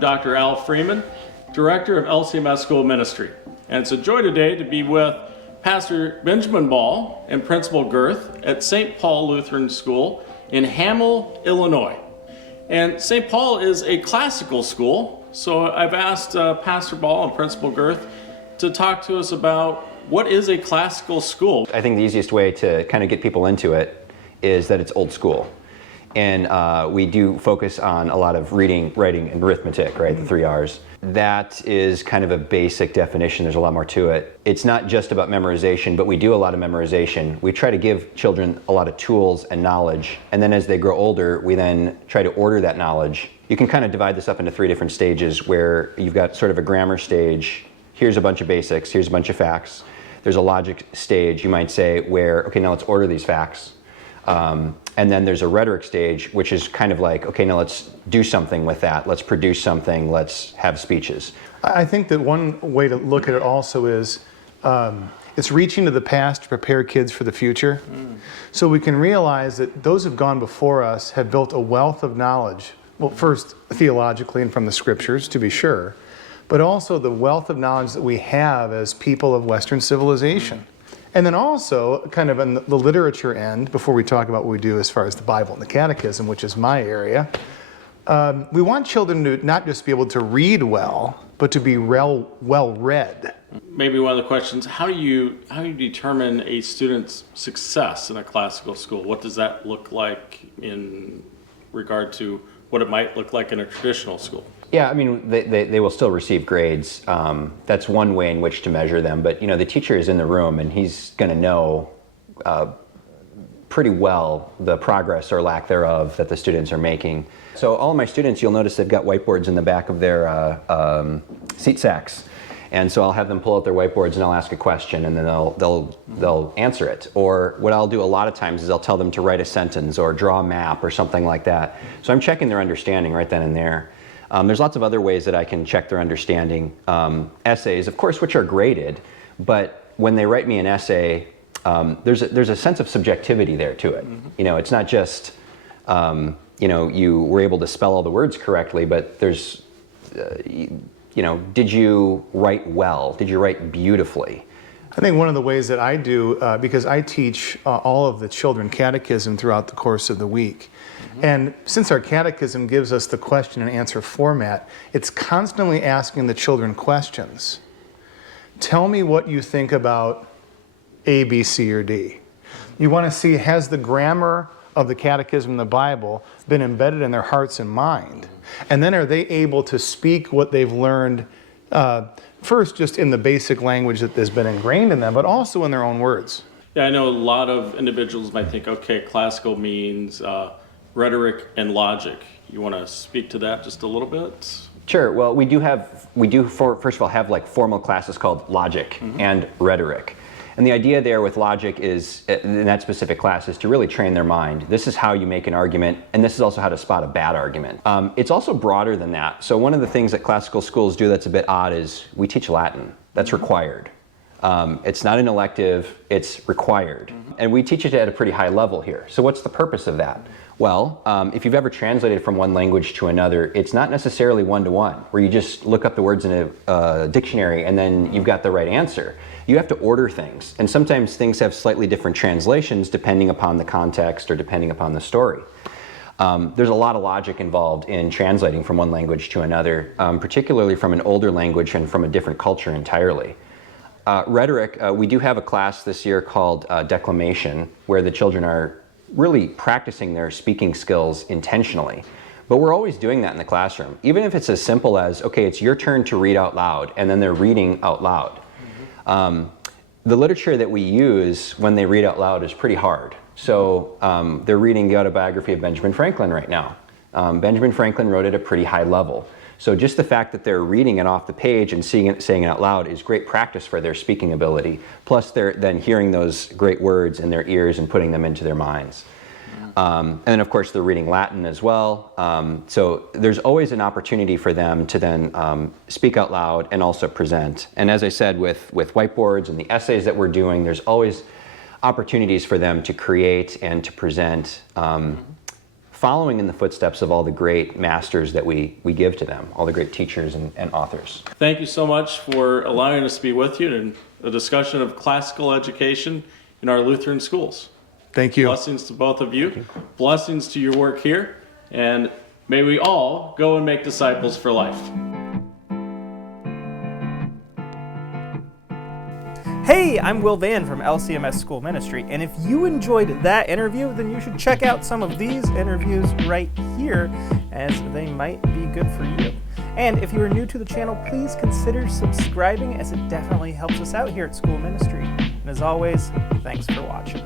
Dr. Al Freeman, Director of LCMS School Ministry. And it's a joy today to be with Pastor Benjamin Ball and Principal Gerth at St. Paul Lutheran School in Hamel, Illinois. And St. Paul is a classical school, so I've asked Pastor Ball and Principal Gerth to talk to us about what is a classical school. I think the easiest way to kind of get people into it is that it's old school. And we do focus on a lot of reading, writing, and arithmetic, right? The 3 R's. That is kind of a basic definition. There's a lot more to it. It's not just about memorization, but we do a lot of memorization. We try to give children a lot of tools and knowledge, and then as they grow older, we then try to order that knowledge. You can kind of divide this up into 3 different stages where you've got sort of a grammar stage. Here's a bunch of basics, here's a bunch of facts. There's a logic stage, you might say, where, okay, now let's order these facts. And then there's a rhetoric stage, which is kind of like, okay, now let's do something with that. Let's produce something, let's have speeches. I think that one way to look at it also is it's reaching to the past to prepare kids for the future. So we can realize that those who've gone before us have built a wealth of knowledge. Well, first theologically and from the scriptures, to be sure, but also the wealth of knowledge that we have as people of Western civilization. And then also, kind of on the literature end, before we talk about what we do as far as the Bible and the Catechism, which is my area, we want children to not just be able to read well, but to be well read. Maybe one of the questions, how do you determine a student's success in a classical school? What does that look like in regard to what it might look like in a traditional school? Yeah, I mean, they will still receive grades. That's one way in which to measure them. But, you know, the teacher is in the room and he's going to know pretty well the progress or lack thereof that the students are making. So all of my students, you'll notice they've got whiteboards in the back of their seat sacks. And so I'll have them pull out their whiteboards and I'll ask a question and then they'll answer it. Or what I'll do a lot of times is I'll tell them to write a sentence or draw a map or something like that. So I'm checking their understanding right then and there. There's lots of other ways that I can check their understanding. Essays, of course, which are graded, but when they write me an essay, there's a sense of subjectivity there to it. You know, it's not just, you know, you were able to spell all the words correctly, but there's, you know, did you write well? Did you write beautifully? I think one of the ways that I do, because I teach all of the children catechism throughout the course of the week, and since our catechism gives us the question and answer format, it's constantly asking the children questions. Tell me what you think about A, B, C, or D. You want to see, has the grammar of the catechism and the Bible been embedded in their hearts and mind? And then are they able to speak what they've learned, first just in the basic language that has been ingrained in them, but also in their own words? Yeah, I know a lot of individuals might think, okay, classical means rhetoric and logic. You want to speak to that just a little bit? Sure. Well, we do first of all have like formal classes called logic and rhetoric. And the idea there with logic is, in that specific class, is to really train their mind. This is how you make an argument, and this is also how to spot a bad argument. It's also broader than that. So one of the things that classical schools do that's a bit odd is we teach Latin. That's required. It's not an elective, it's required. And we teach it at a pretty high level here. So what's the purpose of that? Well, if you've ever translated from one language to another, it's not necessarily one-to-one, where you just look up the words in a dictionary and then you've got the right answer. You have to order things, and sometimes things have slightly different translations depending upon the context or depending upon the story. There's a lot of logic involved in translating from one language to another, particularly from an older language and from a different culture entirely. Rhetoric, we do have a class this year called Declamation, where the children are really practicing their speaking skills intentionally. But we're always doing that in the classroom, even if it's as simple as, okay, it's your turn to read out loud, and then they're reading out loud. The literature that we use when they read out loud is pretty hard. So they're reading the autobiography of Benjamin Franklin right now. Benjamin Franklin wrote at a pretty high level. So just the fact that they're reading it off the page and saying it out loud is great practice for their speaking ability. Plus they're then hearing those great words in their ears and putting them into their minds. And then of course they're reading Latin as well. So there's always an opportunity for them to then speak out loud and also present. And as I said, with whiteboards and the essays that we're doing, there's always opportunities for them to create and to present following in the footsteps of all the great masters that we give to them, all the great teachers and authors. Thank you so much for allowing us to be with you in a discussion of classical education in our Lutheran schools. Thank you. Blessings to both of you. Blessings to your work here. And may we all go and make disciples for life. Hey, I'm Will Van from LCMS School Ministry, and if you enjoyed that interview, then you should check out some of these interviews right here, as they might be good for you. And if you are new to the channel, please consider subscribing, as it definitely helps us out here at School Ministry. And as always, thanks for watching.